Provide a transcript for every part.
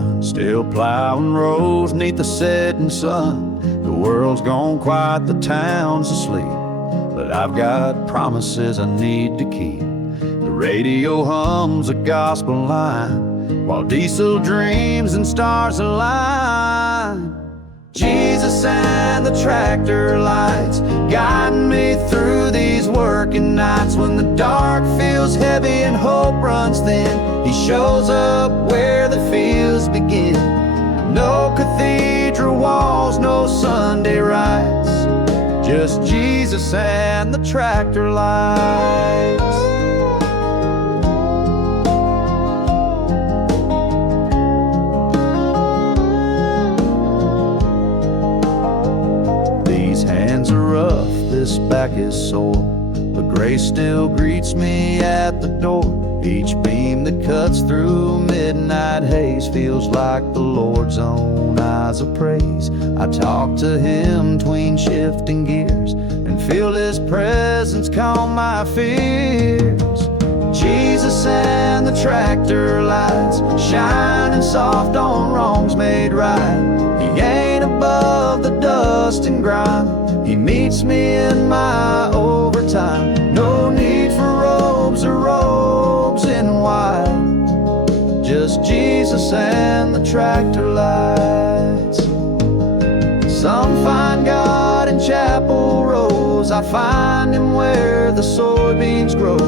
done, still plowing rows neath the setting sun. The world's gone quiet, the town's asleep, but I've got promises I need to keep. The radio hums a gospel line, while diesel dreams and stars align. Jesus and the tractor lights guiding me through these working nights. When the dark feels heavy and hope runs thin, He shows up where the fields begin. No cathedral walls, no Sunday rites, just Jesus and the tractor lights. Hands are rough, this back is sore, but grace still greets me at the door. Each beam that cuts through midnight haze feels like the Lord's own eyes of praise. I talk to Him between shifting gears and feel His presence calm my fears. Jesus and the tractor lights shining soft on wrongs made right. He ain't above the dust and grime, He meets me in my overtime. No need for robes or robes in white, just Jesus and the tractor lights. Some find God in chapel rows, I find Him where the soybeans grow.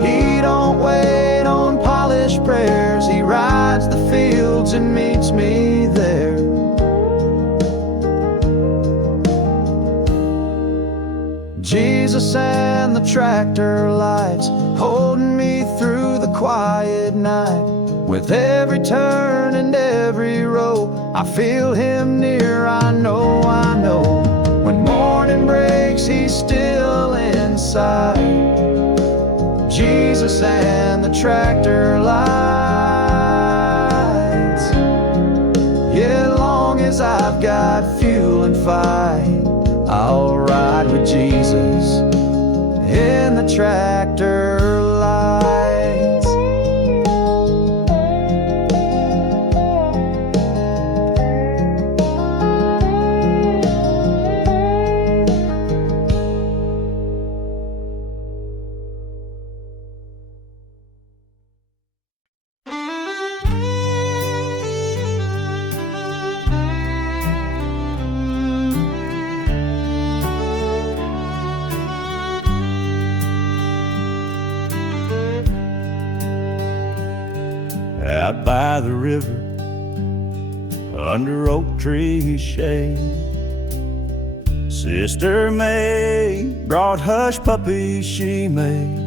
He don't wait on polished prayers, He rides the fields and meets me there. Jesus and the tractor lights holding me through the quiet night. With every turn and every row, I feel Him near, I know. When morning breaks, He's still inside. Jesus and the tractor lights. Yeah, long as I've got fuel and fight, I'll ride with Jesus in the tractor lights. Out by the river, under oak trees shade, Sister May brought hush puppies she made.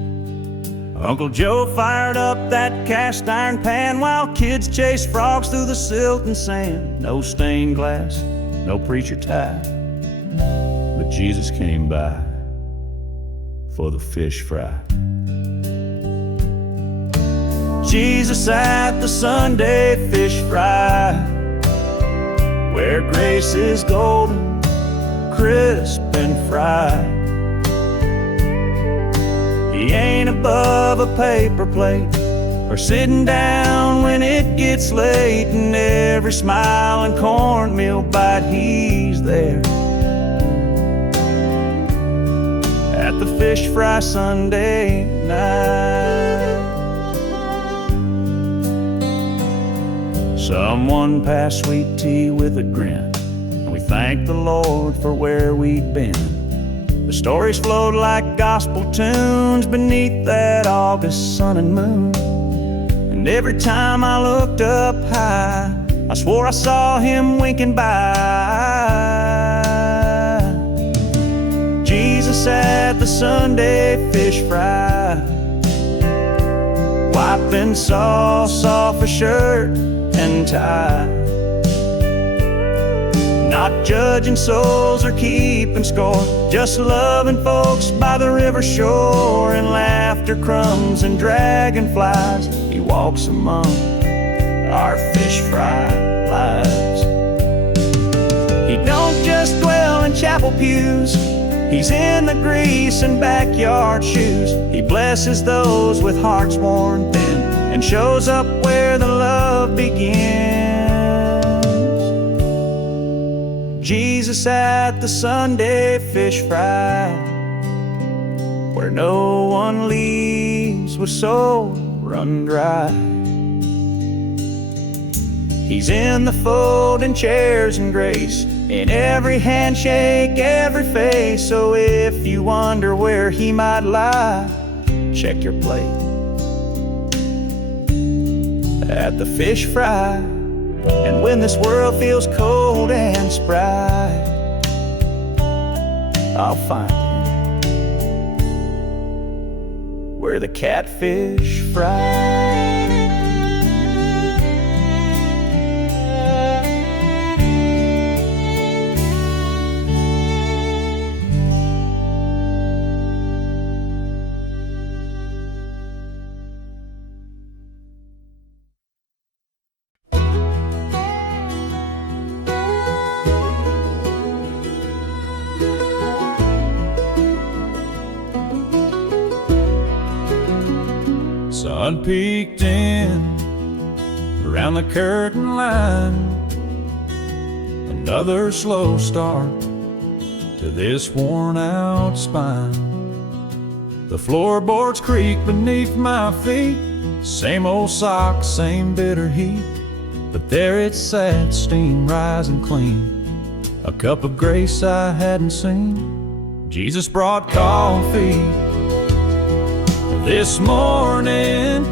Uncle Joe fired up that cast iron pan while kids chased frogs through the silt and sand. No stained glass, no preacher tie, but Jesus came by for the fish fry. Jesus at the Sunday fish fry, where grace is golden, crisp and fried. He ain't above a paper plate or sitting down when it gets late. And every smile and cornmeal bite, He's there at the fish fry Sunday night. Someone passed sweet tea with a grin, and we thank the Lord for where we'd been. The stories flowed like gospel tunes beneath that August sun and moon. And every time I looked up high, I swore I saw Him winking by. Jesus at the Sunday fish fry, wiping sauce off a shirt and tie, not judging souls or keeping score, just loving folks by the river shore. And laughter crumbs and dragonflies, He walks among our fish fry lives. He don't just dwell in chapel pews, He's in the grease and backyard shoes. He blesses those with hearts worn thin and shows up where the love begins. Jesus at the Sunday fish fry, where no one leaves with soul run dry. He's in the folding chairs and grace, in every handshake, every face. So if you wonder where he might lie, check your plate at the fish fry. And when this world feels cold and spry, I'll find him where the catfish fry. Sun peeked in around the curtain line. Another slow start to this worn-out spine. The floorboards creak beneath my feet. Same old socks, same bitter heat. But there it sat, steam rising clean. A cup of grace I hadn't seen. Jesus brought coffee this morning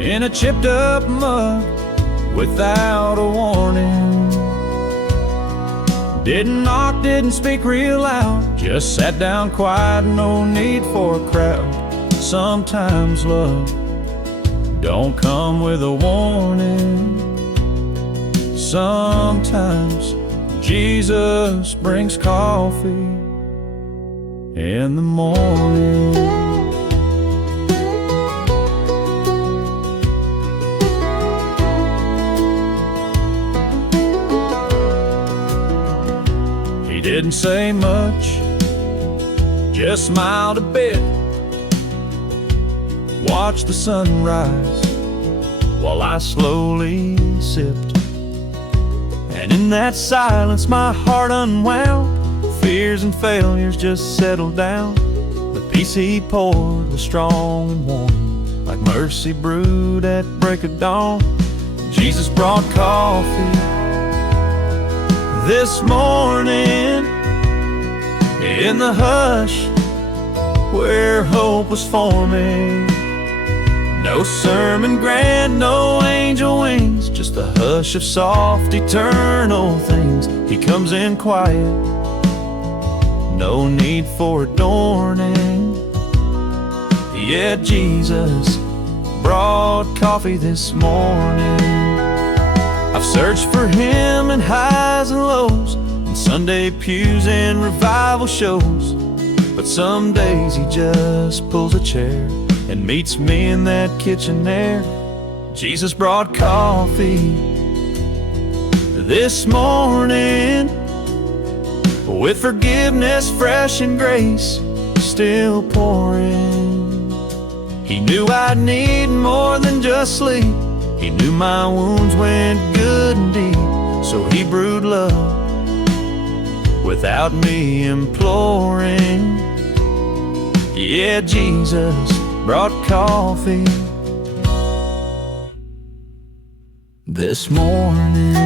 in a chipped up mug without a warning. Didn't knock, didn't speak real loud, just sat down quiet, no need for a crowd. Sometimes love don't come with a warning. Sometimes Jesus brings coffee in the morning. He didn't say much, just smiled a bit. Watched the sunrise while I slowly sipped. And in that silence my heart unwound. Fears and failures just settled down. The peace he poured was strong and warm, like mercy brewed at break of dawn. Jesus brought coffee this morning in the hush where hope was forming. No sermon grand, no angel wings, just the hush of soft eternal things. He comes in quiet, no need for adorning. Yeah, Jesus brought coffee this morning. I've searched for him in highs and lows, in Sunday pews and revival shows. But some days he just pulls a chair and meets me in that kitchen there. Jesus brought coffee this morning, with forgiveness fresh and grace still pouring. He knew I'd need more than just sleep. He knew my wounds went good and deep. So he brewed love without me imploring. Yeah, Jesus brought coffee this morning.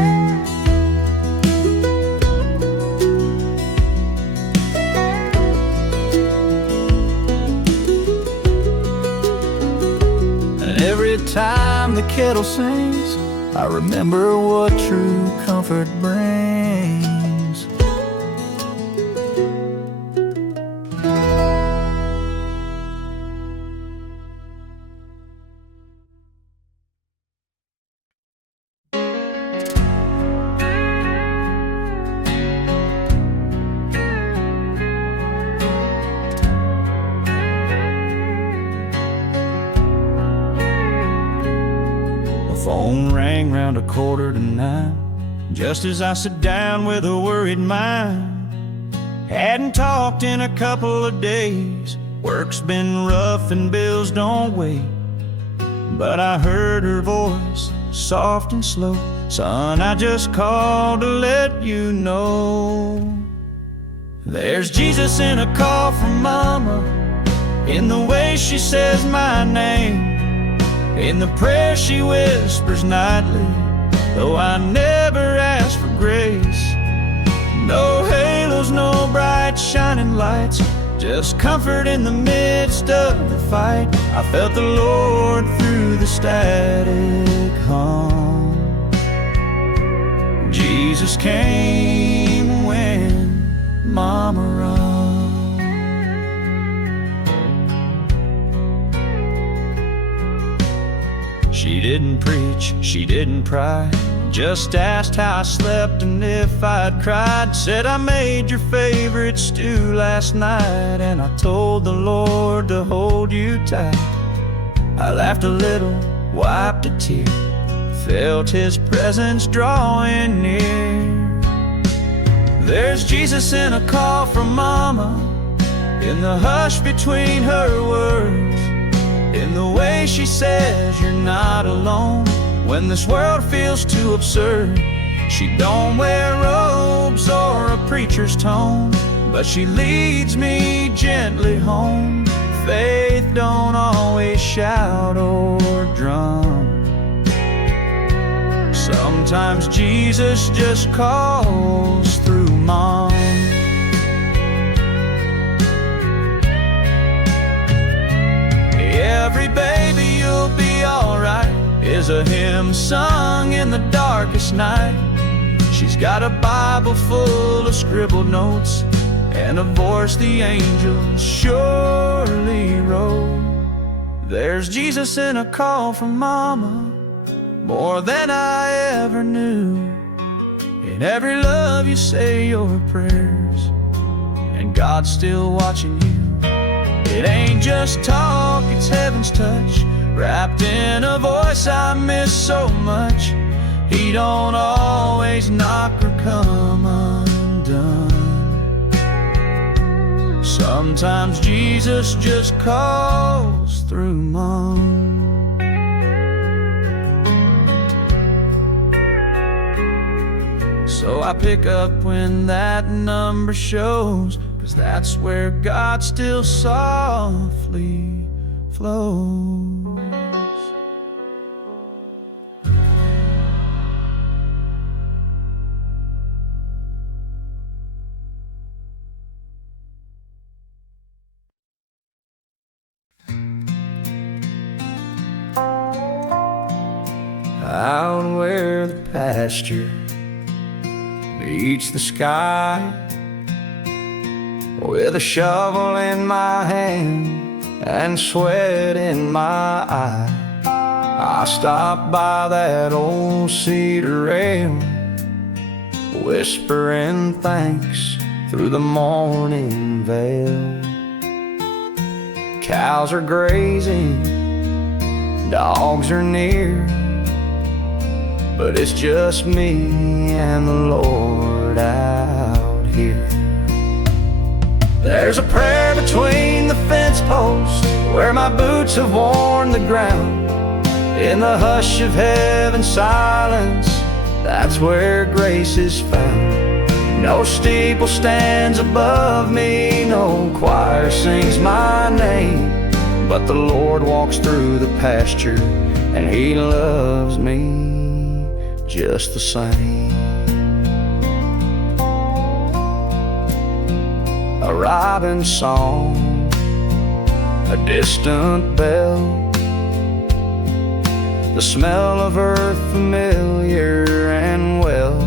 And every time the kettle sings, I remember what true comfort brings. Phone rang round 8:45, just as I sat down with a worried mind. Hadn't talked in a couple of days, work's been rough and bills don't wait. But I heard her voice soft and slow. Son, I just called to let you know. There's Jesus in a call from Mama, in the way she says my name, in the prayer she whispers nightly, though I never ask for grace. No halos, no bright shining lights, just comfort in the midst of the fight. I felt the Lord through the static hum. Jesus came when Mama run. She didn't preach, she didn't pry, just asked how I slept and if I'd cried. Said, I made your favorite stew last night, and I told the Lord to hold you tight. I laughed a little, wiped a tear, felt His presence drawing near. There's Jesus in a call from Mama, in the hush between her words, in the way she says you're not alone when this world feels too absurd. She don't wear robes or a preacher's tone, but she leads me gently home. Faith don't always shout or drum. Sometimes Jesus just calls through Mom. Every baby, you'll be alright, is a hymn sung in the darkest night. She's got a Bible full of scribbled notes, and a voice the angels surely wrote. There's Jesus in a call from Mama, more than I ever knew. In every love you say your prayers, and God's still watching you. It ain't just talk, it's heaven's touch, wrapped in a voice I miss so much. He don't always knock or come undone. Sometimes Jesus just calls through Mom. So I pick up when that number shows, 'cause that's where God still softly flows. Out where the pasture meets the sky, with a shovel in my hand and sweat in my eye, I stopped by that old cedar rail, whispering thanks through the morning veil. Cows are grazing, dogs are near, but it's just me and the Lord out here. There's a prayer between the fence posts where my boots have worn the ground. In the hush of heaven's silence, that's where grace is found. No steeple stands above me, no choir sings my name, but the Lord walks through the pasture and He loves me just the same. A robin's song, a distant bell, the smell of earth familiar and well.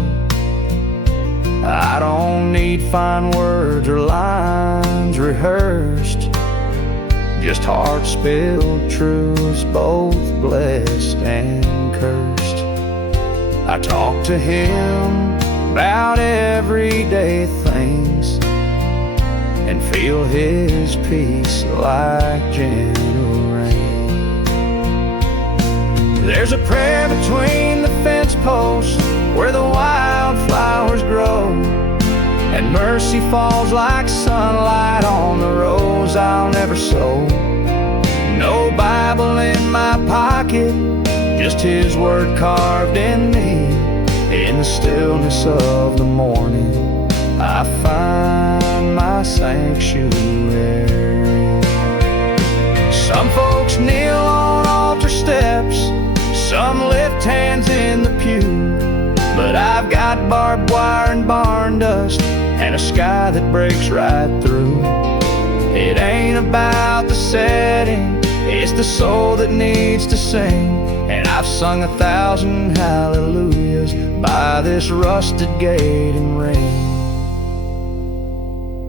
I don't need fine words or lines rehearsed, just heart-spilled truths, both blessed and cursed. I talk to Him about everyday things and feel His peace like gentle rain. There's a prayer between the fence posts where the wildflowers grow, and mercy falls like sunlight on the rows I'll never sow. No Bible in my pocket, just His word carved in me. In the stillness of the morning, I find my sanctuary. Some folks kneel on altar steps, some lift hands in the pew, but I've got barbed wire and barn dust and a sky that breaks right through. It ain't about the setting, it's the soul that needs to sing. And I've sung 1,000 hallelujahs by this rusted gate and ring.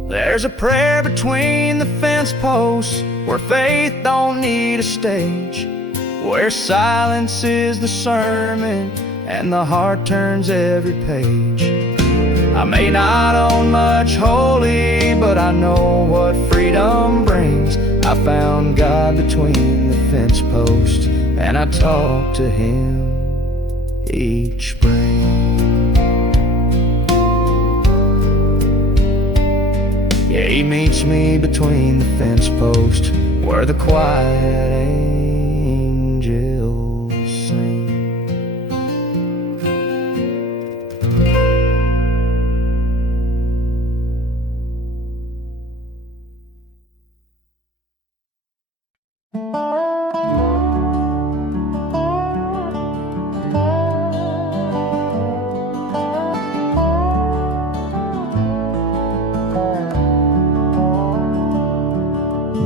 There's a prayer between the fence posts where faith don't need a stage, where silence is the sermon and the heart turns every page. I may not own much holy, but I know what freedom brings. I found God between the fence posts, and I talk to Him each spring. Yeah, He meets me between the fence posts where the quiet angels sing.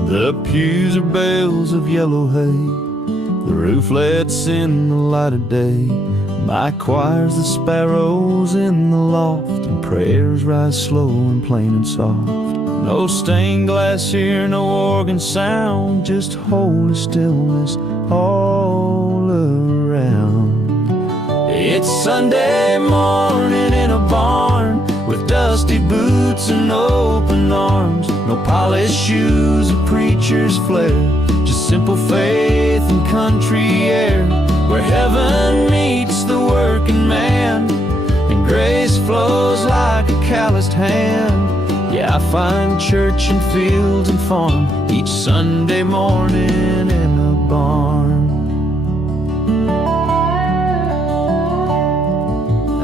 The pews are bales of yellow hay, the roof lets in the light of day. My choir's the sparrows in the loft, and prayers rise slow and plain and soft. No stained glass here, no organ sound, just holy stillness all around. It's Sunday morning in a barn, with dusty boots and open arms. No polished shoes, a preacher's flair, just simple faith and country air, where heaven meets the working man, and grace flows like a calloused hand. Yeah, I find church and fields and farm each Sunday morning in a barn.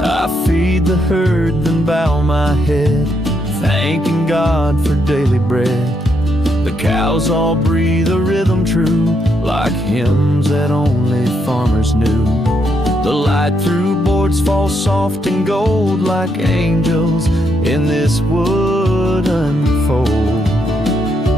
I feed the herd, then bow my head, thanking God for daily bread. The cows all breathe a rhythm true, like hymns that only farmers knew. The light through boards falls soft and gold, like angels in this wood unfold.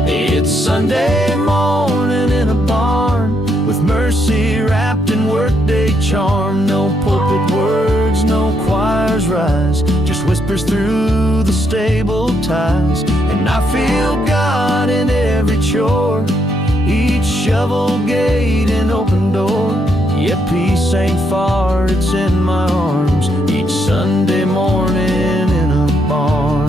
It's Sunday morning in a barn, with mercy wrapped in workday charm. No pulpit words, no choirs rise, just whispers through the stable ties. And I feel God in every chore, each shovel gate and open door. Yet peace ain't far, it's in my arms, each Sunday morning in a barn.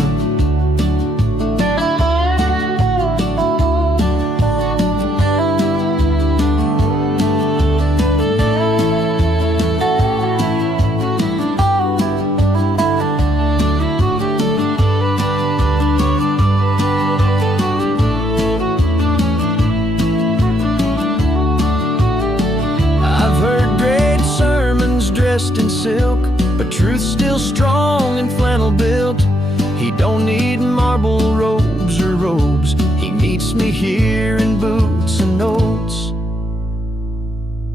In silk, but truth's still strong and flannel built. He don't need marble robes or robes, he meets me here in boots and oats.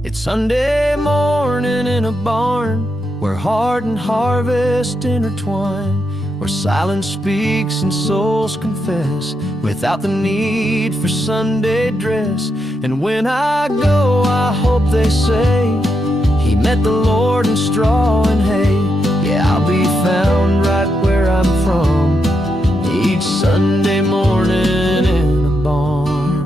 It's Sunday morning in a barn, where heart and harvest intertwine, where silence speaks and souls confess, without the need for Sunday dress. And when I go, I hope they say, he met the Lord in straw and hay. Yeah, I'll be found right where I'm from, each Sunday morning in a barn.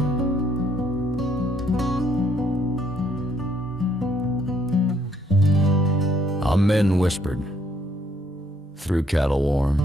Amen whispered through cattle warm.